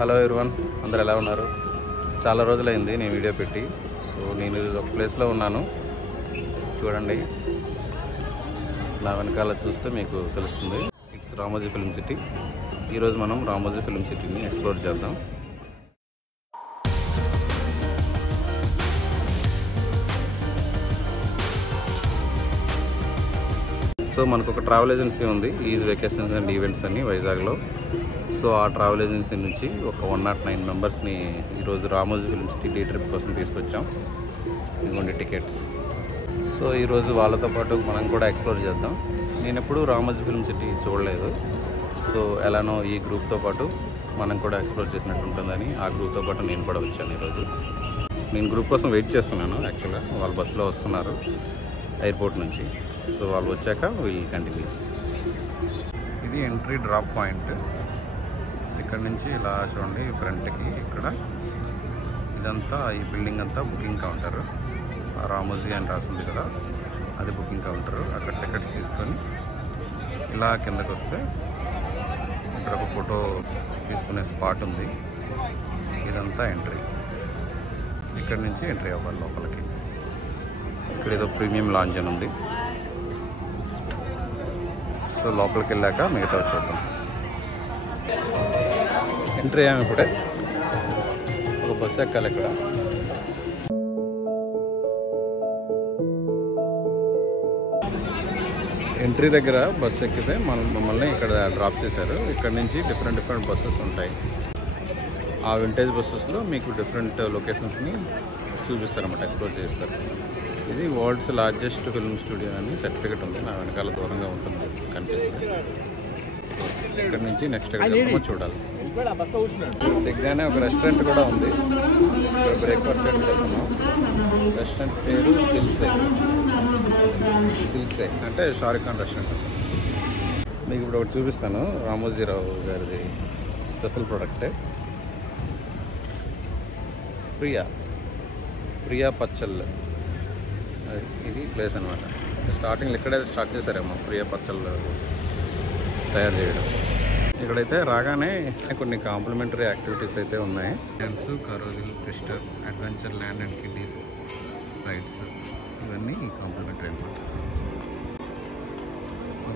Hello everyone, అందరు ఎలా ఉన్నారు? చాలా రోజులైంది నేను వీడియో పెట్టి. సో నేను ఒక ప్లేస్లో ఉన్నాను, చూడండి. నా వెనకాల చూస్తే మీకు తెలుస్తుంది. It's Ramoji film city. ఈరోజు మనం రామోజీ ఫిల్మ్ సిటీని ఎక్స్ప్లోర్ చేద్దాం. సో మనకు ఒక ట్రావెల్ ఏజెన్సీ ఉంది, ఈజ్ వెకేషన్స్ అండ్ ఈవెంట్స్ అని వైజాగ్లో. సో ఆ ట్రావెల్ ఏజెన్సీ నుంచి ఒక 109 మెంబర్స్ని ఈరోజు Ramoji film city day trip కోసం తీసుకొచ్చాం. ఇదిగోండి టికెట్స్. సో ఈరోజు వాళ్ళతో పాటు మనం కూడా ఎక్స్ప్లోర్ చేద్దాం. నేను ఎప్పుడూ రామోజీ ఫిల్మ్ సిటీ చూడలేదు. సో ఎలానో ఈ గ్రూప్తో పాటు మనం కూడా ఎక్స్ప్లోర్ చేసినట్టు ఉంటుందని ఆ గ్రూప్తో పాటు నేను కూడా వచ్చాను ఈరోజు. నేను గ్రూప్ కోసం వెయిట్ చేస్తున్నాను. యాక్చువల్గా వాళ్ళు బస్సులో వస్తున్నారు ఎయిర్పోర్ట్ నుంచి. సో వాళ్ళు వచ్చాక వీల్ కంటిన్యూ. ఇది ఎంట్రీ డ్రాప్ పాయింట్. ఇక్కడ నుంచి ఇలా చూడండి, ఫ్రంట్కి ఇక్కడ ఇదంతా, ఈ బిల్డింగ్ అంతా బుకింగ్ కౌంటర్. రామోజీ అని రాసింది కదా, అది బుకింగ్ కౌంటర్. అక్కడ టికెట్స్ తీసుకొని ఇలా కిందకు వస్తే ఇక్కడ ఒక ఫోటో తీసుకునే స్పాట్ ఉంది. ఇదంతా ఎంట్రీ. ఇక్కడ నుంచి ఎంట్రీ అవ్వాలి లోపలికి. ఇక్కడ ఏదో ప్రీమియం లాంజ్ అని ఉంది. సో లోపలికి వెళ్ళాక మిగతా చూద్దాం. ఎంట్రీ అయ్యాము. ఇప్పుడే ఒక బస్సు ఎక్కాలి. ఇక్కడ ఎంట్రీ దగ్గర బస్సు ఎక్కితే మమ్మల్ని ఇక్కడ డ్రాప్ చేశారు. ఇక్కడ నుంచి డిఫరెంట్ బస్సెస్ ఉంటాయి. ఆ వింటేజ్ బస్సెస్లో మీకు డిఫరెంట్ లొకేషన్స్ని చూపిస్తారన్నమాట, ఎక్స్ప్లోర్ చేస్తారు. ఇది వరల్డ్స్ లార్జెస్ట్ ఫిల్మ్ స్టూడియో అని సర్టిఫికెట్ ఉంది. నా వెనకాల దూరంగా ఉంటుంది, కనిపిస్తుంది. ఇక్కడ నుంచి నెక్స్ట్ ఎక్కడ చూడాలి. దగ్గరనే ఒక రెస్టారెంట్ కూడా ఉంది. ఇక్కడ బ్రేక్ఫాస్ట్ చేస్తున్నాం. రెస్టారెంట్ పేరు దిల్సే అంటే షారుఖ్ ఖాన్ రెస్టారెంట్. మీకు ఇప్పుడు ఒకటి చూపిస్తాను. రామోజీరావు గారిది స్పెషల్ ప్రోడక్టే, ప్రియా పచ్చళ్ళు. ఇది ప్లేస్ అనమాట. స్టార్టింగ్లో ఇక్కడే స్టార్ట్ చేశారేమో ప్రియా పచ్చళ్ళు తయారు చేయడం. ఇక్కడైతే రాగానే కొన్ని కాంప్లిమెంటరీ యాక్టివిటీస్ అయితే ఉన్నాయి. Dance, carousel, twister, adventure land and kiddies rides, ఇవన్నీ కాంప్లిమెంటరీ అనమాట.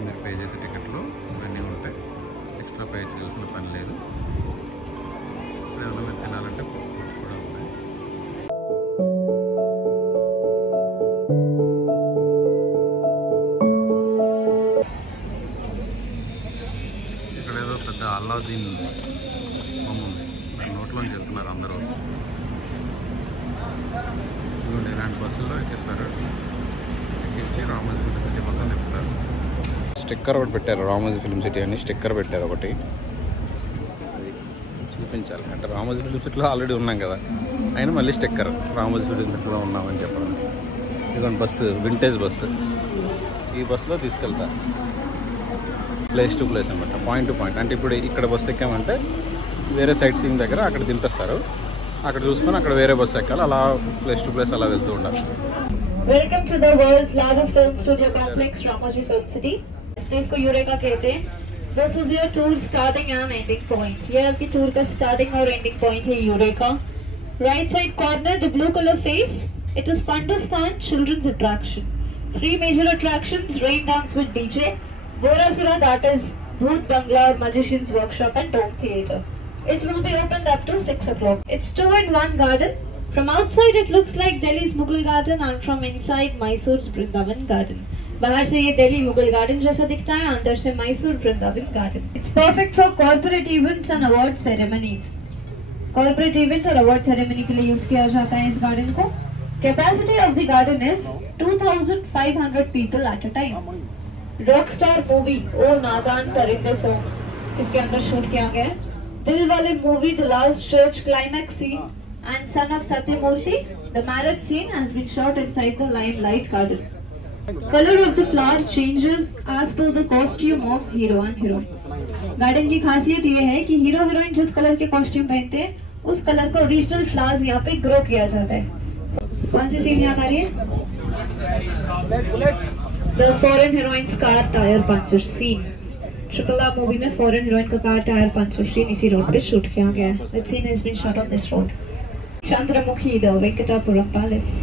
మీరు పే చేసే టికెట్లు ఇవన్నీ ఉంటాయి. ఎక్స్ట్రా పే చేయాల్సిన పని లేదు. ఏమైనా మీరు తినాలంటే ఫుడ్స్ కూడా ఉన్నాయి. పెద్ద అల్లాదీన్ బొమ్మ ఉంది. దాని నోట్లోంచి వెళ్తున్నారు అందరూ. ఇలాంటి బస్సుల్లో ఎక్కిస్తారు. ఎక్కించి రామోజీ ఫిల్మ్ సిటీ మొత్తం తిప్పుతారు. స్టిక్కర్ ఒకటి పెట్టారు, రామోజీ ఫిల్మ్ సిటీ అని స్టిక్కర్ పెట్టారు ఒకటి. అది చూపించాలి. అంటే రామోజీ ఫిల్మ్ సిటీలో ఆల్రెడీ ఉన్నాం కదా, అయినా మళ్ళీ స్టిక్కర్ రామోజీ ఫిల్మ్ సిటీలో ఉన్నామని చెప్పడం. ఇదిగోండి బస్సు, వింటేజ్ బస్సు. ఈ బస్సులో తీసుకెళ్తా ప్లేస్ టు ప్లేస్ అనమాట, పాయింట్ టు పాయింట్. అంటే ఇప్పుడు ఇక్కడ బస్సు ఎక్కామంటే వేరే సైట్ సీయింగ్ దగ్గర అక్కడ దింపేస్తారు. అక్కడ చూసుకొని అక్కడ వేరే బస్సు ఎక్కాలి. అలా ప్లేస్ టు ప్లేస్ అలా వెళ్తూ ఉండాలి. Welcome to the world's largest film studio complex, Ramoji Film City. This place को यूरेका कहते हैं. This is your tour starting and ending point. ये आपकी tour का starting और ending point है eureka. Right side corner, the blue color face. It is Pandustan Children's Attraction. 3 major attractions: rain dance with DJ, Borasura, that is Bhoot Bangla, Magician's Workshop and Dome Theatre. It will be opened up to 6 o'clock. It's 2-in-1 garden. From outside it looks like Delhi's Mughal garden and from inside Mysore's Vrindavan garden. बाहर से ये Delhi Mughal garden जैसा दिखता है, अंदर से Mysore Vrindavan garden. It's perfect for corporate events and award ceremonies. Corporate event और award ceremony के लिए यूज किया जाता है इस गार्डन को. Capacity of the garden is 2,500 people at a time. Rockstar movie O Nadaan Parinde song इसके अंदर शूट किया गया है. Dilwale movie the last church climax scene and Son of Satyamurti, the marriage scene has been shot inside the limelight garden. Color of the flower changes as per the costume of hero and heroine. Garden की खासियत ये है कि hero heroine जिस colour के costume पहनते हैं उस कलर का ओरिजिनल फ्लावर्स यहाँ पे ग्रो किया जाता है. कौन सी सीन याद आ रही है? The foreign heroine's car tire puncture scene. Triple R movie में फॉरेन हीरोइन का कार टायर पंचर सीन इसी रोड पे शूट किया गया है. That scene has been shot on this road. Chandramukhi, the Venkatapuram Palace.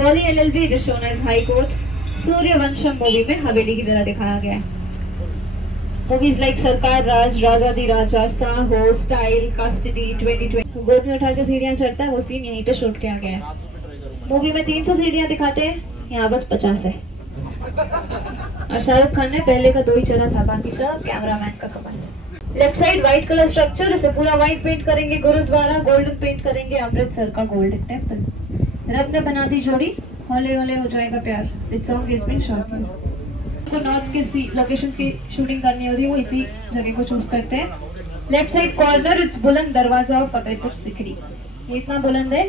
Jolly LLB is shown as High Court. Sooryavansham movie में हवेली की तरह दिखाया गया है. मूवीज लाइक सरकार राज, राजा दी राजा, साहो, स्टाइल, कस्टडी, 2020. गोद में उठा के सीढ़ियां चढ़ता है, वो सीन यहीं पे शूट किया गया है. मूवी में 300 सीढ़ियां दिखाते हैं, यहाँ बस 50 है. और शाहरुख खान ने पहले का 2 ही चढ़ा था, बाकी सब कैमरामैन का कमाल. Left side white colour structure, इसे पूरा व्हाइट पेंट करेंगे. गुरुद्वारा गोल्डन पेंट करेंगे. अमृतसर का गोल्डन टेम्पल. रब ने बना दी जोड़ी, होले होले हो जाएगा प्यार. This song is been shot. को नॉर्थ के लोकेशंस की शूटिंग करनी होती है, वो इसी जगह को चूज करते हैं. लेफ्ट साइड कॉर्नर, इट्स बुलंद दरवाजा ऑफ फतेहपुर सिकरी. ये इतना बुलंद है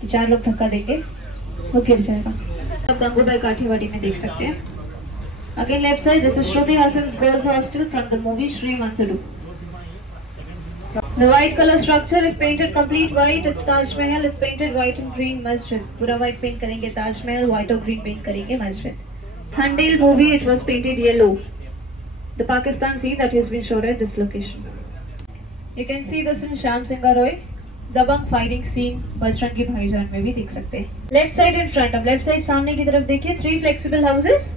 कि 4 लोग धक्का देंगे वो गिर जाएगा. आप गंगूबाई काठीवाड़ी में देख सकते हैं. Again left side, this is Shruti Haasan's girls hostel from the movie Srimanthudu. The white color structure, if painted complete white, it's Taj Mahal. If painted white and green, Masjid. पूरा white paint करेंगे Taj Mahal, white और green paint करेंगे Masjid. Thandale movie, it was painted yellow. The Pakistan scene that has been shot at this location. You can see this in Shyam Singh Roy. Dabangg firing scene Bajrangi Bhaijaan में भी देख सकते हैं. Left side in front. अब left side सामने की तरफ देखिए. 3 फ्लेक्सिबल हाउसेस,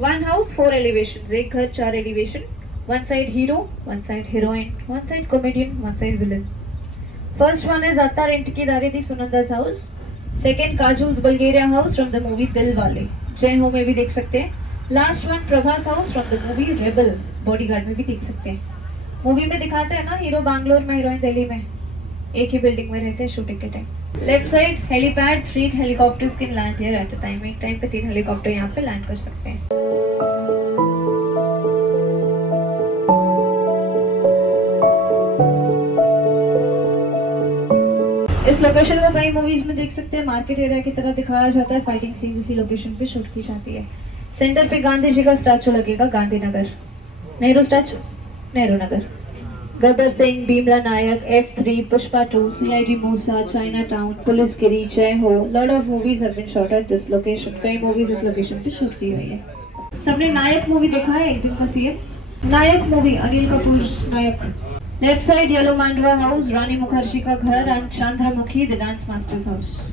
1 हाउस, 4 एलिवेशंस. एक घर 4 elevation. One side hero, one side heroine, one side comedian, one side villain. First one is Atta Rentikidari di Sunanda's house. Second Kajol's Bulgaria house from the movie Dilwale. जय हो में भी देख सकते हैं. Last one Prabhas house from the movie Rebel. Bodyguard में भी देख सकते हैं. मूवी में दिखाते हैं ना, हीरो बैंगलोर में, हीरोइन दिल्ली में, एक ही बिल्डिंग में रहते हैं शूटिंग के time. Left side helipad, 3 helicopters can land here at a time. एक टाइम पे 3 हेलीकॉप्टर यहाँ पे लैंड कर सकते हैं. इस लोकेशन को कई मूवीज में देख सकते हैं. मार्केट एरिया की तरह दिखाया जाता है. फाइटिंग सीन इसी लोकेशन पे शूट की जाती है. सेंटर पे गांधी जी का स्टैचू लगेगा, Gandhinagar. Nehru statue, Nehru Nagar. Gabbar Singh, Bheemla Nayak, F3, Pushpa 2, CID Moosa, China town, Policegiri, Jai Ho. Lot of movies have been shot at this location. कई मूवीज इस लोकेशन पे शूट की हुई है. सबने नायक मूवी देखा है, एक दिन का CM. Nayak movie, Anil Kapoor Nayak. Left side yellow Mandwa house, Rani Mukherjee का घर, and Chandramukhi the dance master's house.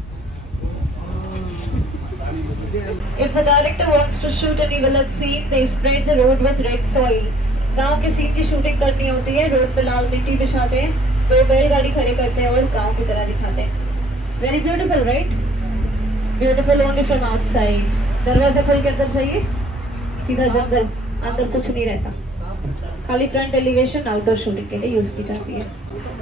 If a director wants to shoot any village scene, they spread the road with red soil. गांव के सीन की शूटिंग करनी होती है, रोड पे लाल मिट्टी बिछाते हैं, 2 बैलगाड़ी खड़े करते हैं और गांव की तरह दिखाते हैं. Very beautiful right? Beautiful only from outside. दरवाजा खोल के अंदर जाइए, सीधा जंगल, अंदर कुछ नहीं रहता. खाली फ्रंट एलिवेशन आउटडोर शूटिंग के लिए यूज की जाती है.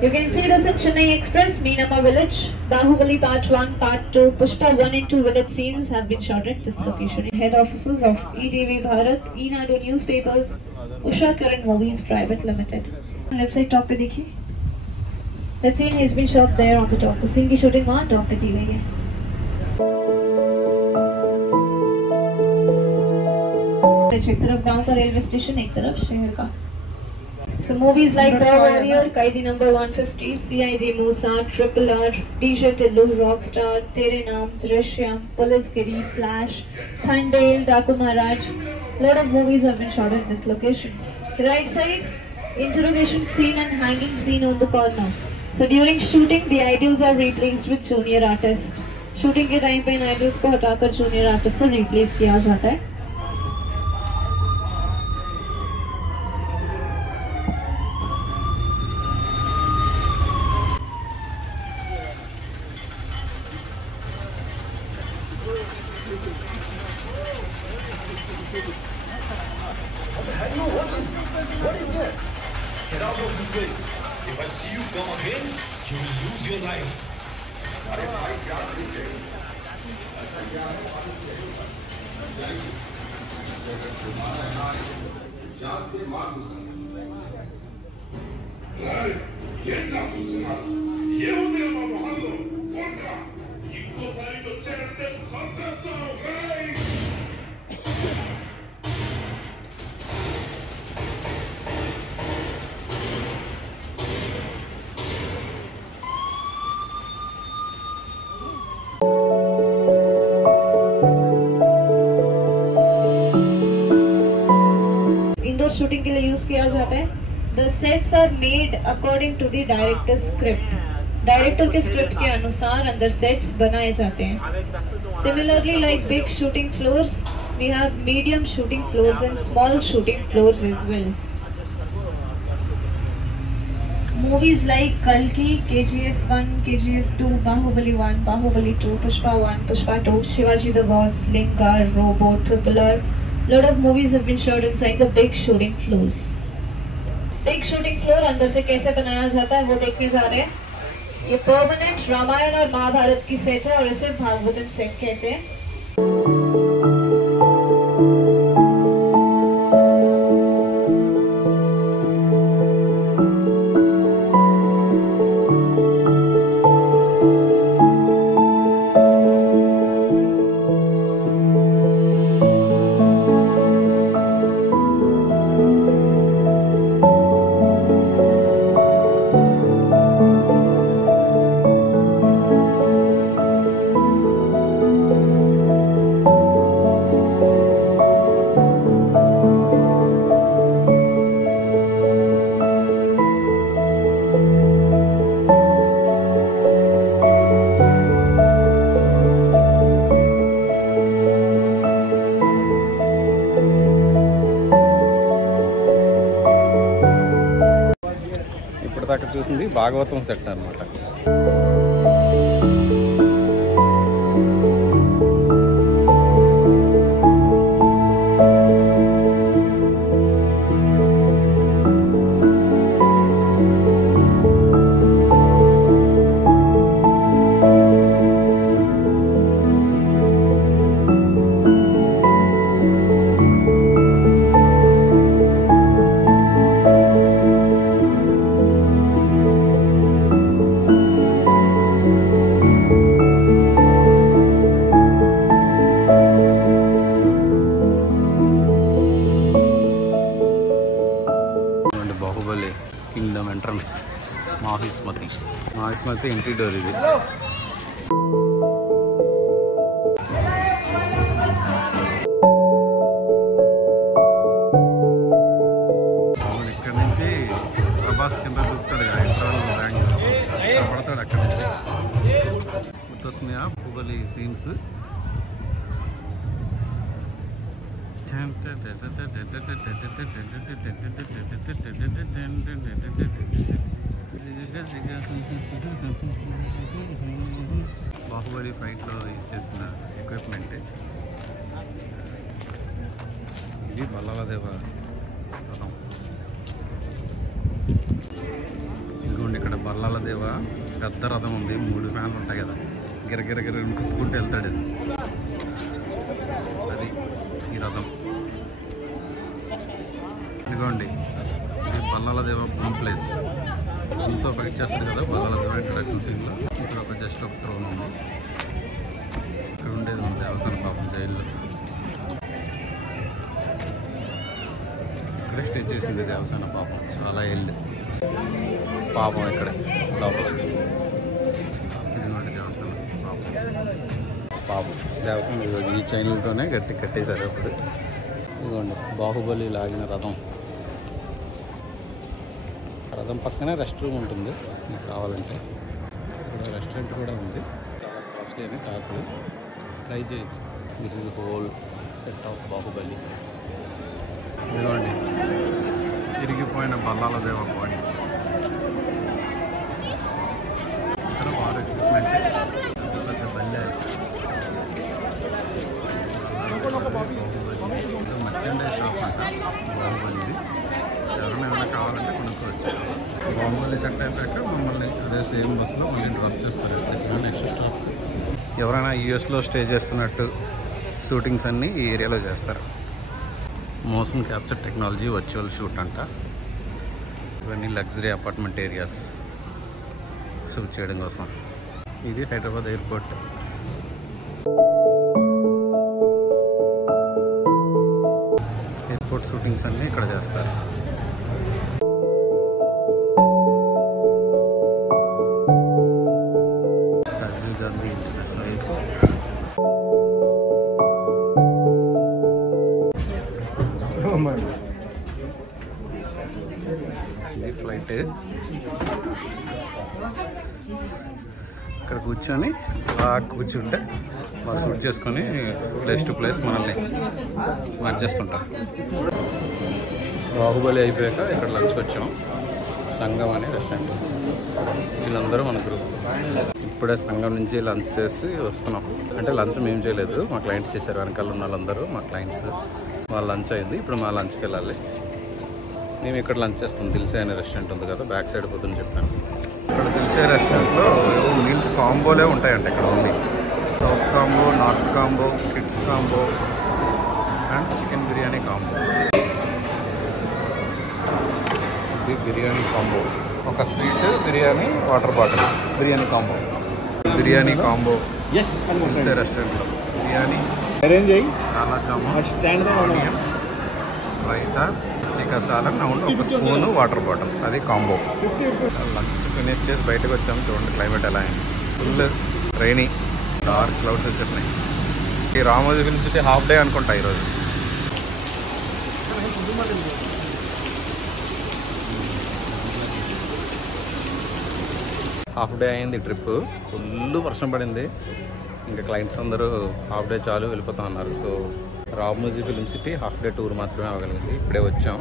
You can see this in Chennai Express, Meenamma Village, Bahubali Part 1, Part 2, Pushpa 1 and 2 village scenes have been shot at this location. Head offices of ETV Bharat, Enado Newspapers, Usha Kiran Movies Private Limited. Left side top पे देखिए. That scene has been shot there on the top. उस scene की shooting वहाँ top पे की गई है. एक तरफ गांव का रेलवे स्टेशन, एक तरफ शहर का. So movies like The Warrior, Kaidi Number 150, CID Musa, Triple R, DJ Tillu, Rockstar, Tere Naam, Drishyam, Police Giri, Flash, Thandale, Daku Maharaj. Lot of movies have been shot at this location. Right side, interrogation scene and hanging scene on the corner. So during shooting, the idols are replaced with junior artists. Shooting के time पे इन idols को हटाकर junior artists से replace किया जाता है. What is that? Get out of this place. If I see you come again, you will lose your life. Shooting के लिए use Sets are made according to the director's script. Director के script के अनुसार अंदर sets बनाए जाते हैं. Similarly, like big shooting floors, we have medium shooting floors and small shooting floors as well. Movies like Kalki, KGF 1, KGF 2, Bahubali 1, Bahubali 2, Pushpa 1, Pushpa 2, Shivaji the Boss, Lingar, Robo, Triple R. Lot of movies have been shot inside the big shooting floors. Big shooting floor अंदर से कैसे बनाया जाता है वो देखने जा रहे हैं. ये परमानेंट रामायण और महाभारत की सेट है और इसे भागवतम सेट कहते हैं. ఇప్పటిదాకా చూసింది భాగవతం సెట్ అన్నమాట. Baahubali kingdom entrance Mahishmati entry door ఇది. ఇక్కడ నుంచి ప్రభాస్ కింద దూకుతాడు ఇంటర్వల్ పడతాడు అక్కడ నుంచి. గుర్తొస్తున్నాయా బాహుబలి సీన్స్? బాహుబలి ఫైట్లో యూజ్ చేసిన ఎక్విప్మెంట్ ఇది. బల్లాలదేవ రథం ఇదిగోండి. ఇక్కడ బల్లాలదేవ పెద్ద రథం ఉంది. 3 ఫ్యాన్లు ఉంటాయి కదా, గిరగిరగిర కుట్టుకుంటూ వెళ్తాడు. అది ఈ రథం. ఇదిగోండి ఇది బల్లాలదేవ హోమ్ ప్లేస్. ఎంతో ఫైట్ చేస్తుంది కదా బల్లాలదేవ ఇంట్రడక్షన్ సీన్లో. ఇక్కడ ఒక జస్ట్ ఒక థ్రోన్ ఉంది. ఇక్కడ ఉండేది ఉంది దేవస్థానం పాపం జైల్లో. ఇక్కడే స్టే చేసింది దేవస్థానం పాపం చాలా ఏళ్ళు పాపం ఇక్కడే లోపల. ఇదిగోండి దేవస్థానం పాపం దేవస్థానం ఈ చైన్లతోనే కట్టేశారు అప్పుడు. ఇదిగోండి బాహుబలి లాగిన రథం. రథం పక్కనే రెస్ట్ రూమ్ ఉంటుంది మీకు కావాలంటే. ఇక్కడ రెస్టారెంట్ కూడా ఉంది. చాలా కాస్ట్లీ అని టాకు ట్రై చేయొచ్చు. This is whole set of Baahubali. ఇదిగోండి తిరిగిపోయిన బల్లాలదేవ బాడీ. ఇక్కడ వారు ఎక్విప్మెంట్ బల్లారు. మర్చెండైజ్ షాప్ అంట బాహుబలిది. ఎవరైనా ఏమైనా కావాలంటే కొనుక్కోవచ్చు. బాహుబలి సెట్ అయిపోయాక మమ్మల్ని అదే సేమ్ బస్సులో మళ్ళీ డ్రాప్ చేస్తారు. Next stop. ఎవరైనా యూఎస్లో స్టే చేస్తున్నట్టు షూటింగ్స్ అన్నీ ఈ ఏరియాలో చేస్తారు. Motion capture technology virtual shoot అంట. ఇవన్నీ లగ్జరీ అపార్ట్మెంట్ ఏరియాస్ షూట్ చేయడం కోసం. ఇది హైదరాబాద్ ఎయిర్పోర్ట్. ఎయిర్పోర్ట్ షూటింగ్స్ అన్నీ ఇక్కడ చేస్తారు. ఇక్కడ కూర్చొని అలా కూర్చుంటే వాళ్ళు షూట్ చేసుకొని ప్లేస్ టు ప్లేస్ మనల్ని మార్చేస్తుంటారు. బాహుబలి అయిపోయాక ఇక్కడ లంచ్కి వచ్చాం. సంగం అనే రెస్టారెంట్. వీళ్ళందరూ మన గ్రూప్. ఇప్పుడే సంగం నుంచి లంచ్ చేసి వస్తున్నాం. అంటే లంచ్ మేము చేయలేదు, మా క్లయింట్స్ చేశారు. వెనకాల ఉన్న వాళ్ళందరూ మా క్లయింట్స్. వాళ్ళ లంచ్ అయింది, ఇప్పుడు మా లంచ్కి వెళ్ళాలి. మేము ఇక్కడ లంచ్ చేస్తాం. దిల్సే అనే రెస్టారెంట్ ఉంది కదా, బ్యాక్ సైడ్ పొద్దున్న చెప్పాను. ఇక్కడ దిల్సే రెస్టారెంట్లో మీల్స్ కాంబోలే ఉంటాయంట. ఇక్కడ ఉంది south combo, north combo, kids combo and chicken biryani combo. ఇది బిర్యానీ కాంబో, ఒక sweet biryani water bottle biryani combo. Biryani combo Dilse రెస్టారెంట్లో బిర్యానీ అరేంజ్ అయ్యి చాలా jamun, stand onion, raita, chicken salan, ఒక స్పూను వాటర్ బాటిల్. అది కాంబో. లంచ్ ఫినిష్ చేసి బయటకు వచ్చాము. చూడండి క్లైమేట్ ఎలా అయింది. ఫుల్ రైనీ, డార్క్ క్లౌడ్స్ వచ్చేసినాయి. ఈ Ramoji film city half day అనుకుంటా ఈరోజు. హాఫ్ డే అయింది ట్రిప్. ఫుల్ వర్షం పడింది. ఇంకా క్లయింట్స్ అందరూ హాఫ్ డే చాలు వెళ్ళిపోతా ఉన్నారు. So Ramoji film city half day tour మాత్రమే అవ్వగలిగింది. ఇప్పుడే వచ్చాం.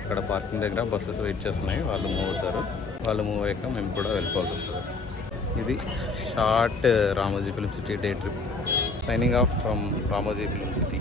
ఇక్కడ పార్కింగ్ దగ్గర బస్సెస్ వెయిట్ చేస్తున్నాయి. వాళ్ళు మూవ్ అవుతారు. వాళ్ళు మూవ్ అయ్యాక మేము కూడా వెళ్ళిపోవాల్సి వస్తుంది. ఇది short Ramoji film city day trip. Signing off from Ramoji film city.